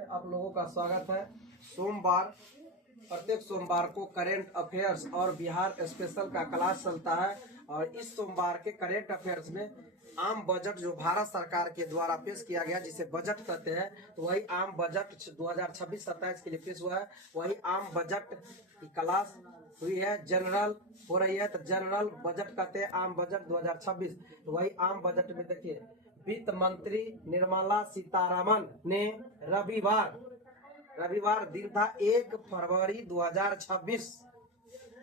में आप लोगों का स्वागत है। प्रत्येक सोमवार को करेंट अफेयर्स और बिहार स्पेशल का क्लास चलता है और इस सोमवार के करेंट अफेयर्स में आम बजट जो भारत सरकार के द्वारा पेश किया गया जिसे बजट कहते हैं, तो वही आम बजट 2026-27 के लिए पेश हुआ है। वही आम बजट की क्लास हुई है, जनरल हो रही है, तो जनरल बजट कहते हैं आम बजट 2026। तो वही आम बजट में देखिए, वित्त मंत्री निर्मला सीतारमन ने रविवार दिन था 1 फरवरी 2026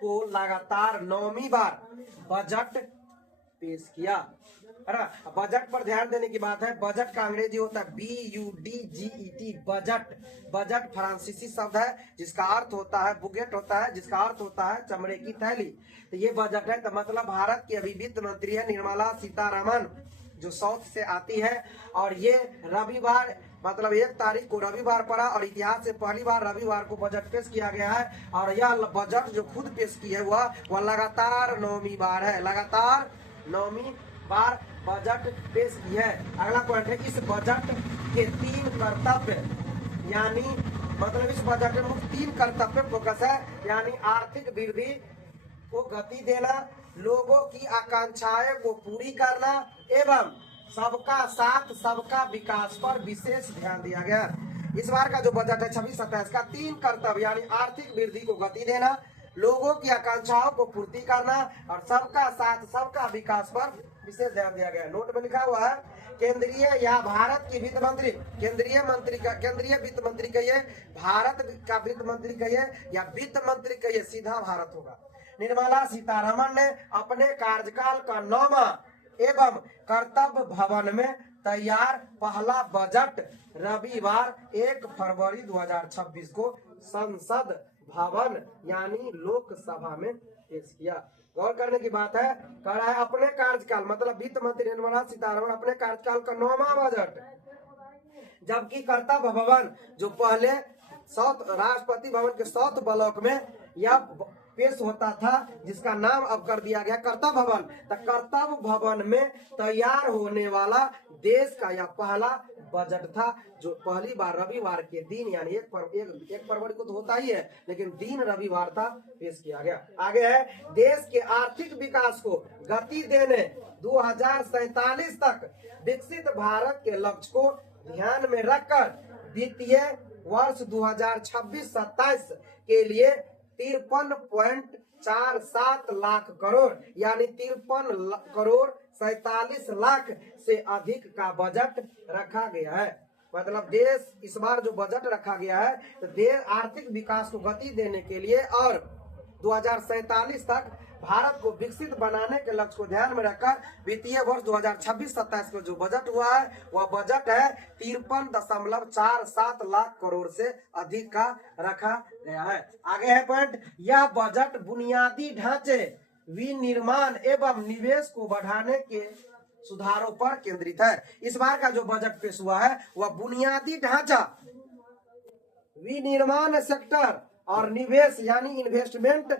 को लगातार 9वीं बार बजट पेश किया। बजट पर ध्यान देने की बात है। बजट का अंग्रेजी होता है BUDGET, बजट। बजट फ्रांसीसी शब्द है जिसका अर्थ होता है बुगेट होता है, जिसका अर्थ होता है चमड़े की थैली। तो ये बजट है, तो मतलब भारत की अभी वित्त मंत्री है निर्मला सीतारमन, जो साउथ से आती है। और ये रविवार मतलब 1 तारीख को रविवार पड़ा और इतिहास से पहली बार रविवार को बजट पेश किया गया है। और यह बजट जो खुद पेश की है वह लगातार 9वीं बार है, लगातार 9वीं बार बजट पेश की है। अगला पॉइंट है, इस बजट के 3 कर्तव्य, यानी मतलब इस बजट में मुख्य 3 कर्तव्य फोकस है, यानी आर्थिक वृद्धि को गति देना, लोगों की आकांक्षाएं को पूरी करना एवं सबका साथ सबका विकास पर विशेष ध्यान दिया गया। इस बार का जो बजट है 26-27 का 3 कर्तव्य, यानी आर्थिक वृद्धि को गति देना, लोगों की आकांक्षाओं को पूर्ति करना और सबका साथ सबका विकास पर विशेष ध्यान दिया गया। नोट में लिखा हुआ है, केंद्रीय या भारत की वित्त मंत्री, केंद्रीय वित्त मंत्री कहिए, भारत का वित्त मंत्री कहिए या वित्त मंत्री कहिए, सीधा भारत होगा। निर्मला सीतारमन ने अपने कार्यकाल का 9वां एवं कर्तव्य भवन में तैयार पहला बजट रविवार 1 फरवरी 2026 को संसद भवन यानी लोकसभा में पेश किया। गौर करने की बात है, कह रहा है अपने कार्यकाल मतलब वित्त मंत्री निर्मला सीतारमन अपने कार्यकाल का 9वां बजट, जबकि कर्तव्य भवन जो पहले राष्ट्रपति भवन के साउथ ब्लॉक में यह पेश होता था, जिसका नाम अब कर दिया गया कर्तव्य भवन। तो कर्तव्य भवन में तैयार होने वाला देश का यह पहला बजट था, जो पहली बार रविवार के दिन यानी 1 फरवरी को तो होता ही है, लेकिन दिन रविवार था, पेश किया गया। आगे है, देश के आर्थिक विकास को गति देने 2047 तक विकसित भारत के लक्ष्य को ध्यान में रखकर वित्तीय वर्ष 2026-27 के लिए 53.47 लाख करोड़ यानी 53 करोड़ 47 लाख से अधिक का बजट रखा गया है। मतलब देश इस बार जो बजट रखा गया है, तो देश आर्थिक विकास को गति देने के लिए और 2047 तक भारत को विकसित बनाने के लक्ष्य को ध्यान में रखकर वित्तीय वर्ष 2026-27 को जो बजट हुआ है वह बजट है 53.47 लाख करोड़ से अधिक का रखा गया है। आगे है पॉइंट, यह बजट बुनियादी ढांचे विनिर्माण एवं निवेश को बढ़ाने के सुधारों पर केंद्रित है। इस बार का जो बजट पेश हुआ है वह बुनियादी ढांचा विनिर्माण सेक्टर और निवेश यानी इन्वेस्टमेंट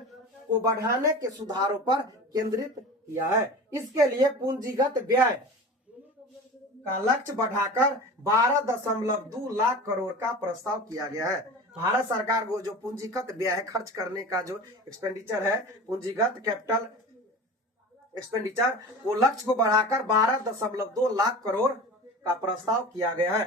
को बढ़ाने के सुधारों पर केंद्रित किया है। इसके लिए पूंजीगत व्यय का लक्ष्य बढ़ाकर 12.2 लाख करोड़ का प्रस्ताव किया गया है। भारत सरकार को जो पूंजीगत व्यय खर्च करने का जो एक्सपेंडिचर है, पूंजीगत कैपिटल एक्सपेंडिचर को लक्ष्य को बढ़ाकर 12.2 लाख करोड़ का प्रस्ताव किया गया है।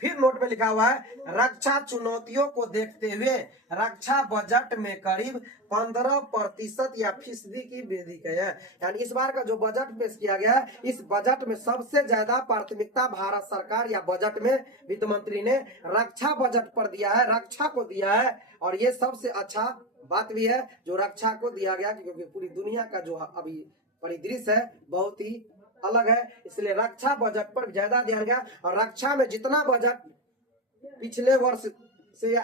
फिर नोट में लिखा हुआ है, रक्षा चुनौतियों को देखते हुए रक्षा बजट में करीब 15% या फीसदी की वृद्धि की है। यानी इस बार का जो बजट पेश किया गया है, इस बजट में सबसे ज्यादा प्राथमिकता भारत सरकार या बजट में वित्त मंत्री ने रक्षा बजट पर दिया है, रक्षा को दिया है। और ये सबसे अच्छा बात भी है जो रक्षा को दिया गया, क्योंकि पूरी दुनिया का जो अभी परिदृश्य है बहुत ही अलग है, इसलिए रक्षा बजट पर ज्यादा ध्यान गया। और रक्षा में जितना बजट पिछले वर्ष से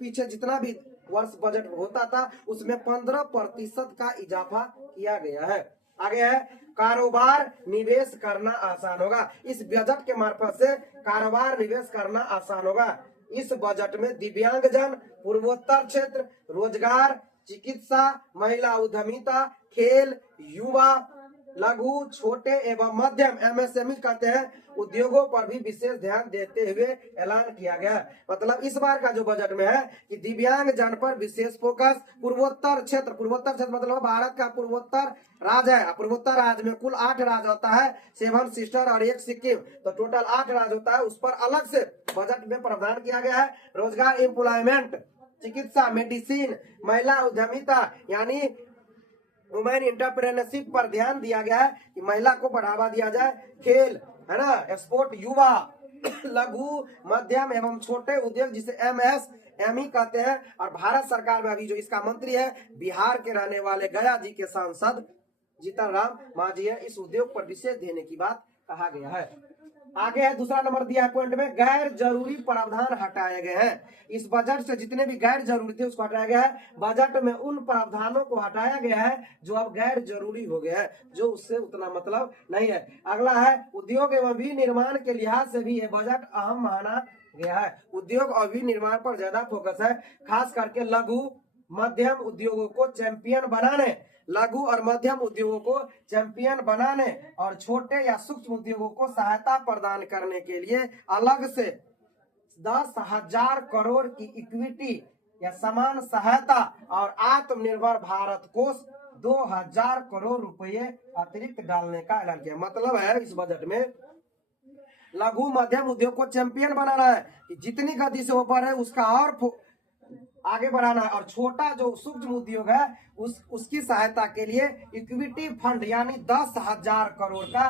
पीछे जितना भी वर्ष बजट होता था उसमें 15% का इजाफा किया गया है। आगे है, कारोबार निवेश करना आसान होगा। इस बजट के मार्फत से कारोबार निवेश करना आसान होगा। इस बजट में दिव्यांगजन, पूर्वोत्तर क्षेत्र, रोजगार, चिकित्सा, महिला उद्यमिता, खेल, युवा लघु, छोटे एवं मध्यम एमएसएमई कहते हैं उद्योगों पर भी विशेष ध्यान देते हुए ऐलान किया गया। मतलब इस बार का जो बजट में है कि दिव्यांग जन पर विशेष फोकस। पूर्वोत्तर क्षेत्र मतलब भारत का पूर्वोत्तर राज्य है। पूर्वोत्तर राज्य में कुल 8 राज्य होता है, 7 सिस्टर और 1 सिक्किम, तो टोटल 8 राज्य होता है। उस पर अलग से बजट में प्रावधान किया गया है। रोजगार, एम्प्लॉयमेंट, चिकित्सा, मेडिसिन, महिला उद्यमिता यानी वुमेन एंटरप्रेन्योरशिप पर ध्यान दिया गया है कि महिला को बढ़ावा दिया जाए। खेल है ना, स्पोर्ट, युवा, लघु, मध्यम एवं छोटे उद्योग जिसे एमएसएमई कहते हैं। और भारत सरकार में अभी जो इसका मंत्री है बिहार के रहने वाले गया जी के सांसद जीतन राम मांझी है। इस उद्योग पर विशेष देने की बात कहा गया है। आगे है दूसरा नंबर दिया है पॉइंट में, गैर जरूरी प्रावधान हटाए गए हैं। इस बजट से जितने भी गैर जरूरी थे उसको हटाया गया है। बजट में उन प्रावधानों को हटाया गया है जो अब गैर जरूरी हो गया है, जो उससे उतना मतलब नहीं है। अगला है उद्योग एवं विनिर्माण के लिहाज से भी ये बजट अहम माना गया है। उद्योग और विनिर्माण पर ज्यादा फोकस है, खास करके लघु मध्यम उद्योगों को चैंपियन बनाने, लघु और मध्यम उद्योगों को चैंपियन बनाने और छोटे या सूक्ष्म उद्योगों को सहायता प्रदान करने के लिए अलग से 10,000 करोड़ की इक्विटी या समान सहायता और आत्मनिर्भर भारत कोष 2,000 करोड़ रुपए अतिरिक्त डालने का ऐलान किया। मतलब है इस बजट में लघु मध्यम उद्योग को चैंपियन बनाना है कि जितनी गति से वो बढ़े उसका और आगे बढ़ाना है। और छोटा जो सूक्ष्म उद्योग है उसकी सहायता के लिए इक्विटी फंड यानी 10,000 करोड़ का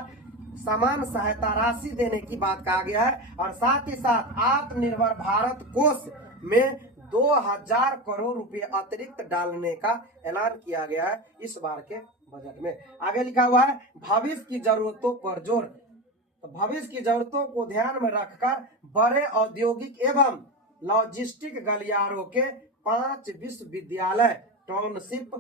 समान सहायता राशि देने की बात कहा गया है। और साथ ही साथ आत्मनिर्भर भारत कोष में 2,000 करोड़ रुपए अतिरिक्त डालने का ऐलान किया गया है इस बार के बजट में। आगे लिखा हुआ है भविष्य की जरूरतों पर जोर। तो भविष्य की जरूरतों को ध्यान में रखकर बड़े औद्योगिक एवं लॉजिस्टिक गलियारों के 5 विश्वविद्यालय, टाउनशिप,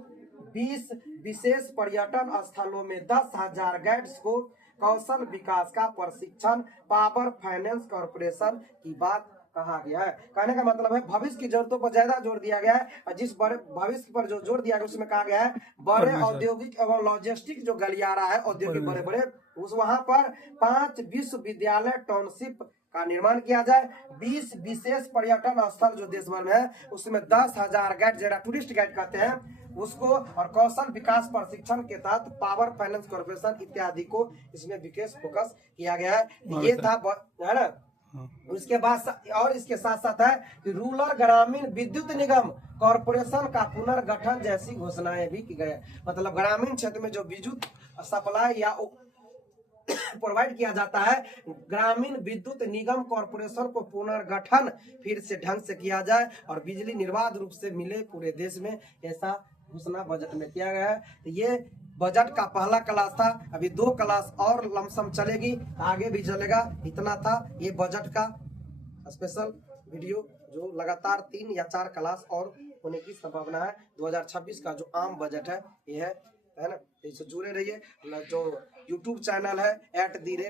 20 विशेष पर्यटन स्थलों में 10,000 गाइड्स को कौशल विकास का प्रशिक्षण पावर फाइनेंस कॉर्पोरेशन की बात कहा गया है। कहने का मतलब है भविष्य की जरूरतों पर ज्यादा जोर दिया गया है। और जिस बड़े भविष्य पर जो जोर दिया गया उसमें कहा गया है बड़े औद्योगिक एवं लॉजिस्टिक जो गलियारा है औद्योगिक बड़े बड़े उस वहां पर 5 विश्वविद्यालय टाउनशिप का निर्माण किया जाए। 20 विशेष पर्यटन स्थल जो देश भर में है उसमें 10,000 गाइड जरा टूरिस्ट गाइड कहते हैं उसको और कौशल विकास प्रशिक्षण के तहत पावर फाइनेंस कॉर्पोरेशन इत्यादि को इसमें विशेष फोकस किया गया है। ये था है ना। उसके बाद और इसके साथ साथ है कि रूरल ग्रामीण विद्युत निगम कॉर्पोरेशन का पुनर्गठन जैसी घोषणाएं भी की गई। मतलब ग्रामीण क्षेत्र में जो विद्युत सप्लाई या प्रोवाइड किया जाता है ग्रामीण विद्युत निगम कॉर्पोरेशन को पुनर्गठन फिर से ढंग से किया जाए और बिजली निर्बाध रूप से मिले पूरे देश में, ऐसा घोषणा बजट में किया गया है। तो ये बजट का पहला क्लास था, अभी 2 क्लास और लमसम चलेगी, आगे भी चलेगा। इतना था ये बजट का स्पेशल वीडियो जो लगातार 3 या 4 क्लास और होने की संभावना है। 2026 का जो आम बजट है ये है ना। इससे जुड़े रहिए। जो यूट्यूब चैनल है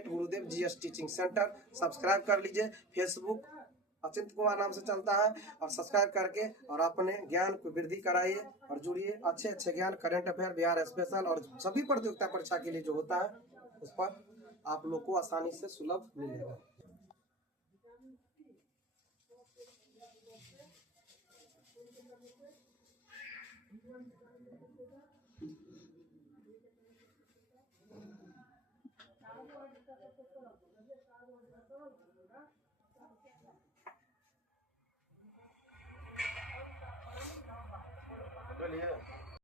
@गुरुदेव GS टीचिंग सेंटर सब्सक्राइब कर लीजिए। फेसबुक अचिंत कुमार नाम से चलता है और सब्सक्राइब करके और अपने ज्ञान को वृद्धि कराइए और जुड़िए। अच्छे ज्ञान, करंट अफेयर, बिहार स्पेशल और सभी प्रतियोगिता परीक्षा के लिए जो होता है उस पर आप लोग को आसानी से सुलभ मिलेगा। चलिए।